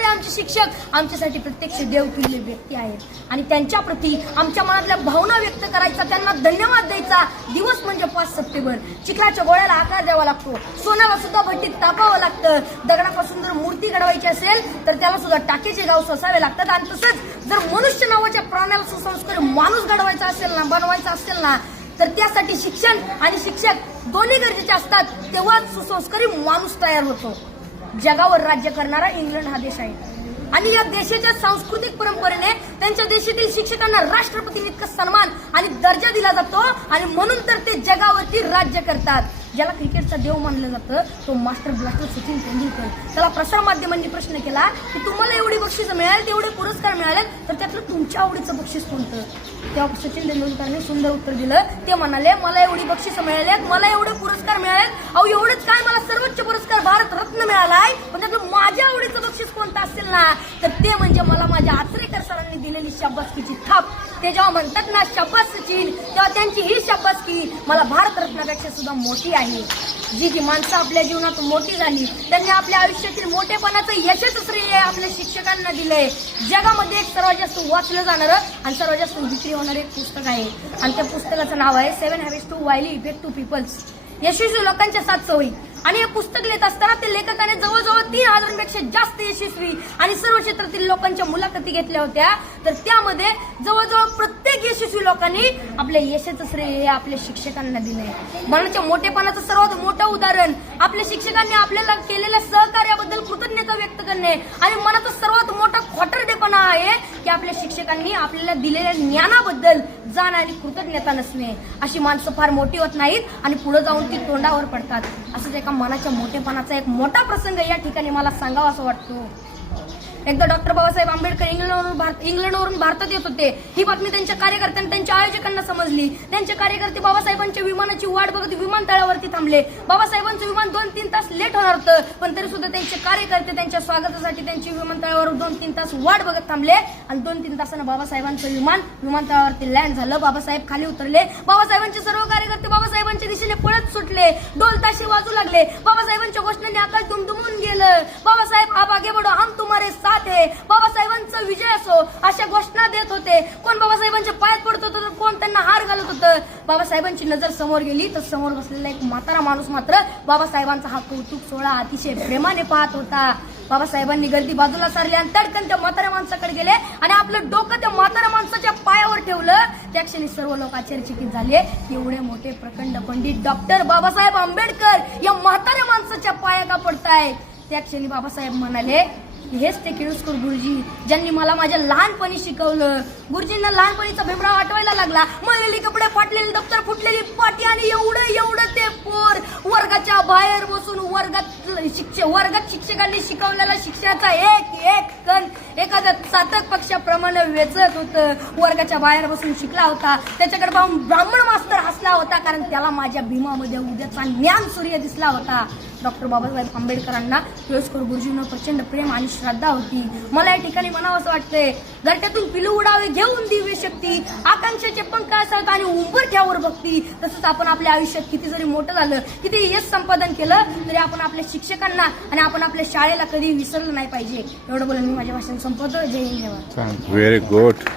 शिकवणारे आमचे शिक्षक आमच्यासाठी प्रत्यक्ष देवतुल्य व्यक्ती आहेत आणि त्यांच्या प्रती आमच्या मनातल्या भावना व्यक्त करायचा, त्यांना धन्यवाद द्यायचा दिवस म्हणजे 5 सप्टेंबर. चिखलाच्या गोळ्याला आकार द्यावा लागतो, सोन्याला सुद्धा भट्टीत तापावं लागतं, दगडापासून जर मूर्ती घडवायची असेल तर त्याला सुद्धा टाकेचे गाव सोसावे लागतात. आणि तसंच जर मनुष्य नावाच्या प्राण्याला सुसंस्कारी माणूस घडवायचा असेल ना, बनवायचा असेल ना, तर त्यासाठी शिक्षण आणि शिक्षक दोन्ही गरजेचे असतात, तेव्हाच सुसंस्कारी माणूस तयार होतो. जगावर राज्य करणारा इंग्लंड हा देश आहे आणि या देशाच्या सांस्कृतिक परंपरेने त्यांच्या देशातील शिक्षकांना राष्ट्रपतींइतका सन्मान आणि दर्जा दिला जातो आणि म्हणून तर ते जगावरती राज्य करतात. ज्याला क्रिकेटचा देव मानलं जातं तो मास्टर ब्लास्टर सचिन तेंडुलकर. त्याला प्रसार माध्यमांनी प्रश्न केला की तुम्हाला एवढी बक्षीस मिळाली, तेवढे पुरस्कार मिळाले, तर त्यातलं तुमच्या आवडीचं बक्षीस कोणतं? तेव्हा सचिन तेंडुलकरने सुंदर उत्तर दिलं. ते म्हणाले, मला एवढी बक्षीस मिळाली, मला एवढे पुरस्कार मिळालेत, अहो एवढंच काय, मला सर्वोच्च पुरस्कार भारत रत्न मिळालाय, पण त्यातलं माझ्या आवडीचं बक्षीस कोणतं असेल ना, तर ते म्हणजे मला माझ्या आचरेकर सरांनी दिलेली शाबासकीची थाप. ते जेव्हा म्हणतात ना शाबास सचिन, तेव्हा त्यांची ही शाबासकी मला भारत रत्नापेक्षा सुद्धा मोठी आहे. जी माणसं आपल्या जीवनात मोठी झाली त्यांनी आपल्या आयुष्यातील मोठेपणाचं यशच श्रेय आपल्या शिक्षकांना दिलंय. जगामध्ये एक सर्वात जास्त वाचलं जाणारं आणि सर्वात जास्त विक्री होणारं एक पुस्तक आहे आणि त्या पुस्तकाचं नाव आहे 7 Habits to Highly Effective People. यशस्वी लोकांच्या 7 सवयी. आणि हे पुस्तक लिहित असताना ते लेखकाने जवळजवळ 3000 पेक्षा जास्त यशस्वी आणि सर्व क्षेत्रातील लोकांच्या मुलाखती घेतल्या होत्या. तर त्यामध्ये जवळजवळ प्रत्येक यशस्वी लोकांनी आपल्या यशाचं श्रेय आपल्या शिक्षकांना दिलंय. मनाच्या मोठेपणाचं सर्वात मोठं उदाहरण आपल्या शिक्षकांनी आपल्याला केलेल्या सहकार्याबद्दल कृतज्ञता व्यक्त करणे आणि मनाचा सर्वात मोठा खोटरडेपणा आहे की आपल्या शिक्षकांनी आपल्याला दिलेल्या ज्ञानाबद्दल जाण आणि कृतज्ञता नसणे. अशी माणसं फार मोठी होत नाहीत आणि पुढे जाऊन ती तोंडावर पडतात. असंच एका मनाच्या मोठेपणाचा एक मोठा प्रसंग या ठिकाणी मला सांगावा असं वाटतो. एकदा डॉक्टर बाबासाहेब आंबेडकर इंग्लंडवरून भारतात येत होते. ही बातमी त्यांच्या कार्यकर्त्यांना, त्यांच्या आयोजकांना समजली. त्यांचे कार्यकर्ते बाबासाहेबांच्या विमानाची वाट बघत विमानतळावरती थांबले. बाबासाहेबांचं विमान 2-3 तास लेट होणार होतं, पण तरी सुद्धा त्यांचे कार्यकर्ते त्यांच्या स्वागतासाठी त्यांची विमानतळावर 2-3 तास वाट बघत थांबले आणि 2-3 तासानं बाबासाहेबांचं विमान विमानतळावरती लँड झालं. बाबासाहेब खाली उतरले. बाबासाहेबांचे सर्व कार्यकर्ते बाबासाहेबांच्या दिशेने पळत सुटले. ढोल ताशे वाजू लागले. बाबासाहेबांच्या घोषणाने आकाश दुमदुमून गेलं. बाबासाहेब आप आगे बढ़ो, हम तुम्हारे साथ है, बाबासाहेबांचा विजय असो अशा घोषणा देत होते. कोण बाबासाहेबांच्या पायात पडत होतं तर कोण त्यांना हार घालत होतं. बाबासाहेबांची नजर समोर गेली तर समोर बसलेला एक म्हातारा माणूस मात्र बाबासाहेबांचा हा कौतुक सोहळा अतिशय प्रेमाने पाहत होता. बाबासाहेबांनी गर्दी बाजूला सारली आणि तडकन त्या म्हाताऱ्या माणसाकडे गेले आणि आपलं डोकं त्या म्हाताऱ्या माणसाच्या पायावर ठेवलं. त्या क्षणी सर्व लोक आश्चर्यचकित झाले. एवढे मोठे प्रखंड पंडित डॉक्टर बाबासाहेब आंबेडकर या म्हाताऱ्या माणसाच्या पाया का पडताय? त्या क्षणी बाबासाहेब म्हणाले, हेच ते केळुसकर गुरुजी ज्यांनी मला माझ्या लहानपणी शिकवलं. गुरुजींना लहानपणीचा भीमराव आठवायला लागला. मळलेली कपडे, फाटलेली दप्तर, फुटलेली पाटी आणि एवढं ते पोर वर्गाच्या बाहेर बसून वर्गात शिक्षकांनी शिकवलेला शिक्षणाचा एक कण एखाद्या चातक पक्षाप्रमाणे वेचत होतं. वर्गाच्या बाहेर बसून शिकला होता. त्याच्याकडे पाहून ब्राह्मण मास्तर हसला होता, कारण त्याला माझ्या भीमामध्ये उद्याचा ज्ञान सूर्य दिसला होता. डॉक्टर बाबासाहेब आंबेडकरांना केळुसकर गुरुजींवर प्रचंड प्रेम आणि श्रद्धा होती. मला या ठिकाणी म्हणावं असं वाटतंय, घरट्यातून पिलू उडावे घेऊन दिव्य शक्ती, आकांक्षाचे पंख असतात आणि उंबरठ्यावर भक्ती. तसंच आपण आपल्या आयुष्यात किती जरी मोठं झालं, किती यश संपादन केलं, तरी आपण आपल्या शिक्षकांना आणि आपण आपल्या शाळेला कधी विसरलं नाही पाहिजे. एवढं बोलून मी माझ्या भाषण संपवतो. जय हिंद. Very good.